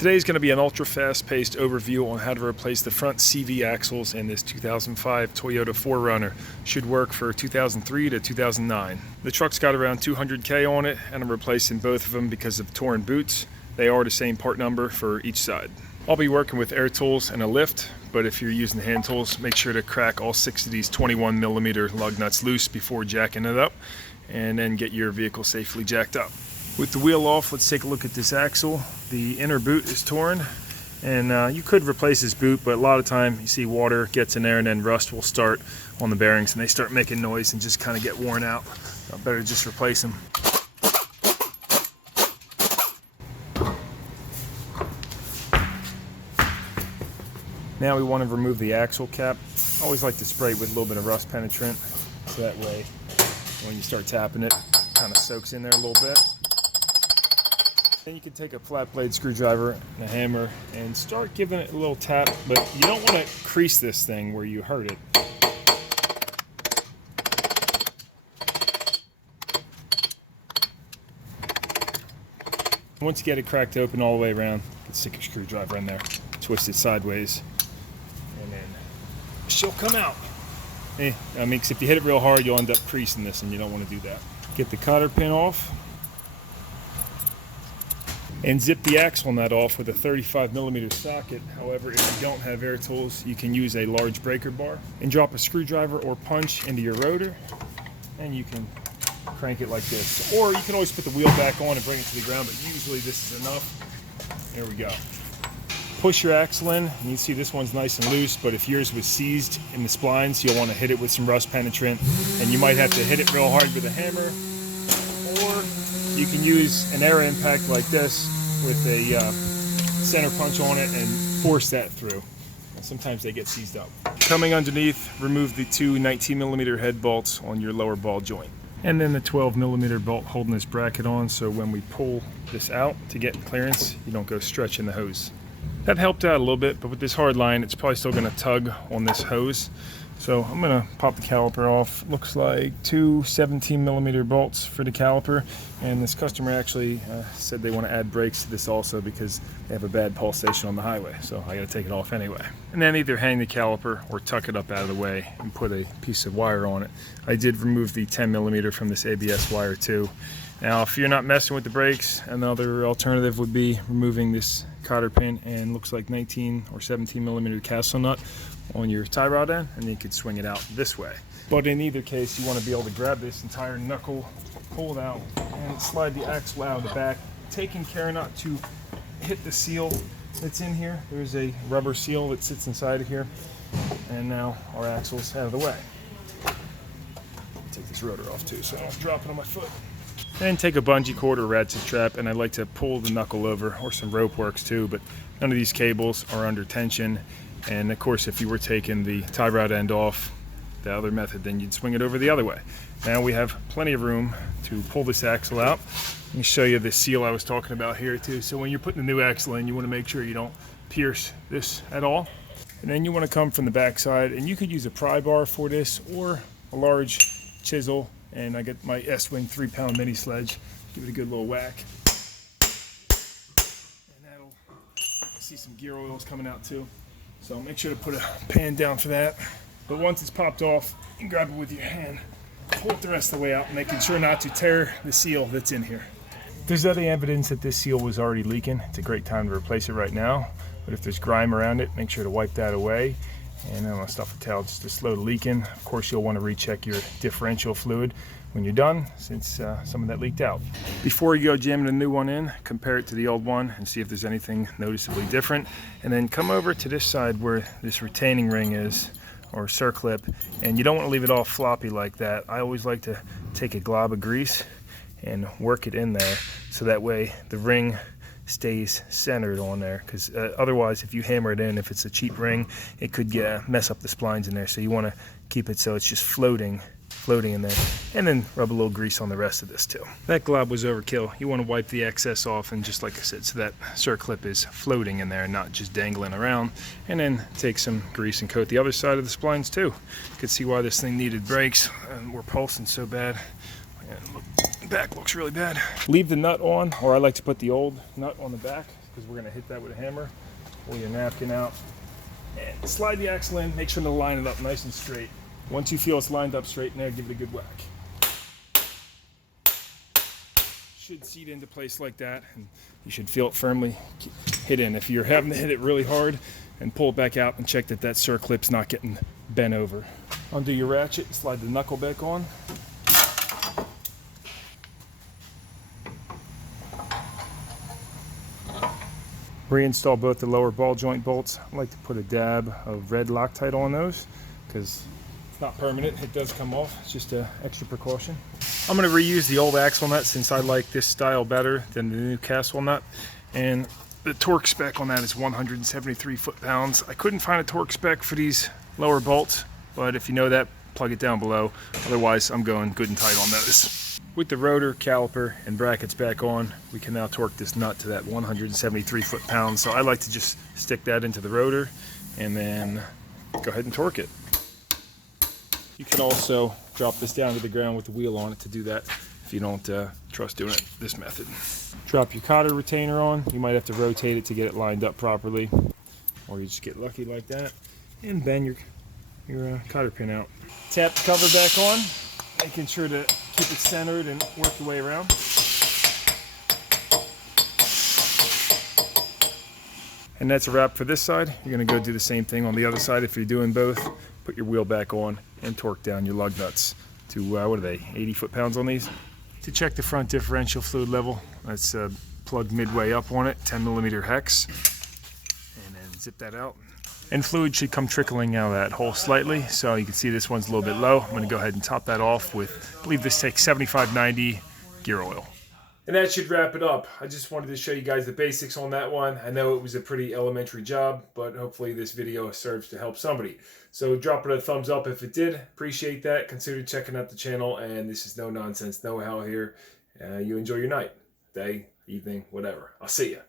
Today's going to be an ultra fast-paced overview on how to replace the front CV axles in this 2005 Toyota 4Runner. Should work for 2003 to 2009. The truck's got around 200K on it, and I'm replacing both of them because of torn boots. They are the same part number for each side. I'll be working with air tools and a lift, but if you're using hand tools, make sure to crack all 6 of these 21mm lug nuts loose before jacking it up, and then get your vehicle safely jacked up. With the wheel off, let's take a look at this axle. The inner boot is torn, and you could replace this boot, but a lot of time you see water gets in there and then rust will start on the bearings and they start making noise and just kind of get worn out. So better just replace them. Now we want to remove the axle cap. I always like to spray it with a little bit of rust penetrant, so that way when you start tapping it, it kind of soaks in there a little bit. Then you can take a flat blade screwdriver and a hammer and start giving it a little tap, but you don't want to crease this thing where you hurt it. Once you get it cracked open all the way around, you can stick your screwdriver in there, twist it sideways, and then she'll come out. I mean, 'cause if you hit it real hard, you'll end up creasing this, and you don't want to do that. Get the cotter pin off. And zip the axle nut off with a 35mm socket. However, if you don't have air tools, you can use a large breaker bar and drop a screwdriver or punch into your rotor, and you can crank it like this. Or you can always put the wheel back on and bring it to the ground, but usually this is enough. There we go. Push your axle in, and you see this one's nice and loose, but if yours was seized in the splines, you'll want to hit it with some rust penetrant, and you might have to hit it real hard with a hammer. Or you can use an air impact like this with a center punch on it and force that through. And sometimes they get seized up. Coming underneath, remove the two 19mm head bolts on your lower ball joint. And then the 12mm bolt holding this bracket on, so when we pull this out to get clearance, you don't go stretching the hose. That helped out a little bit, but with this hard line, it's probably still going to tug on this hose. So I'm going to pop the caliper off. Looks like two 17mm bolts for the caliper, and this customer actually said they want to add brakes to this also because they have a bad pulsation on the highway, so I got to take it off anyway. And then either hang the caliper or tuck it up out of the way and put a piece of wire on it. I did remove the 10mm from this ABS wire too. Now if you're not messing with the brakes, another alternative would be removing this cotter pin and looks like 19 or 17mm castle nut on your tie rod end, and you could swing it out this way. But in either case, you want to be able to grab this entire knuckle, pull it out, and slide the axle out of the back, taking care not to hit the seal that's in here. There's a rubber seal that sits inside of here, and now our axle's out of the way. Take this rotor off too so I don't drop it on my foot. Then take a bungee cord or ratchet strap, and I like to pull the knuckle over, or some rope works too, but none of these cables are under tension. And of course, if you were taking the tie rod end off the other method, then you'd swing it over the other way. Now we have plenty of room to pull this axle out. Let me show you the seal I was talking about here too. So when you're putting the new axle in, you want to make sure you don't pierce this at all. And then you want to come from the back side, and you could use a pry bar for this or a large chisel. And I got my S-Wing 3-pound mini sledge. Give it a good little whack. And that'll, I see some gear oils coming out too. So make sure to put a pan down for that. But once it's popped off, you can grab it with your hand, pull it the rest of the way out, making sure not to tear the seal that's in here. If there's any evidence that this seal was already leaking, it's a great time to replace it right now. But if there's grime around it, make sure to wipe that away. And I'm going to stuff a towel just to slow the leaking. Of course, you'll want to recheck your differential fluid when you're done, since some of that leaked out. Before you go jamming a new one in, compare it to the old one and see if there's anything noticeably different. And then come over to this side where this retaining ring is, or circlip, and you don't want to leave it all floppy like that. I always like to take a glob of grease and work it in there, so that way the ring stays centered on there, because otherwise if you hammer it in, if it's a cheap ring, it could mess up the splines in there. So you want to keep it so it's just floating in there, and then rub a little grease on the rest of this too. That glob was overkill. You want to wipe the excess off, and just like I said, so that circlip is floating in there and not just dangling around. And then take some grease and coat the other side of the splines too. You could see why this thing needed brakes, and we're pulsing so bad. And look, the back looks really bad. Leave the nut on, or I like to put the old nut on the back because we're going to hit that with a hammer. Pull your napkin out and slide the axle in. Make sure to line it up nice and straight. Once you feel it's lined up straight in there, give it a good whack. Should seat into place like that, and you should feel it firmly hit in. If you're having to hit it really hard, and pull it back out and check that that circlip's not getting bent over. Undo your ratchet, slide the knuckle back on. Reinstall both the lower ball joint bolts. I like to put a dab of red Loctite on those because it's not permanent. It does come off. It's just an extra precaution. I'm going to reuse the old axle nut since I like this style better than the new Castle nut. And the torque spec on that is 173 foot-pounds. I couldn't find a torque spec for these lower bolts, but if you know that, plug it down below. Otherwise, I'm going good and tight on those. With the rotor, caliper, and brackets back on, we can now torque this nut to that 173 foot-pounds. So I like to just stick that into the rotor and then go ahead and torque it. You can also drop this down to the ground with the wheel on it to do that if you don't trust doing it this method. Drop your cotter retainer on. You might have to rotate it to get it lined up properly, or you just get lucky like that and bend your cotter pin out. Tap the cover back on, making sure to keep it centered and work your way around. And that's a wrap for this side. You're going to go do the same thing on the other side if you're doing both. Put your wheel back on and torque down your lug nuts to, what are they, 80 foot-pounds on these? To check the front differential fluid level, that's plugged midway up on it, 10mm hex. And then zip that out. And fluid should come trickling out of that hole slightly, so you can see this one's a little bit low. I'm going to go ahead and top that off with, I believe this takes 75-90 gear oil. And that should wrap it up. I just wanted to show you guys the basics on that one. I know it was a pretty elementary job, but hopefully this video serves to help somebody. So drop it a thumbs up if it did. Appreciate that. Consider checking out the channel. And this is No Nonsense Know How here. You enjoy your night, day, evening, whatever. I'll see you.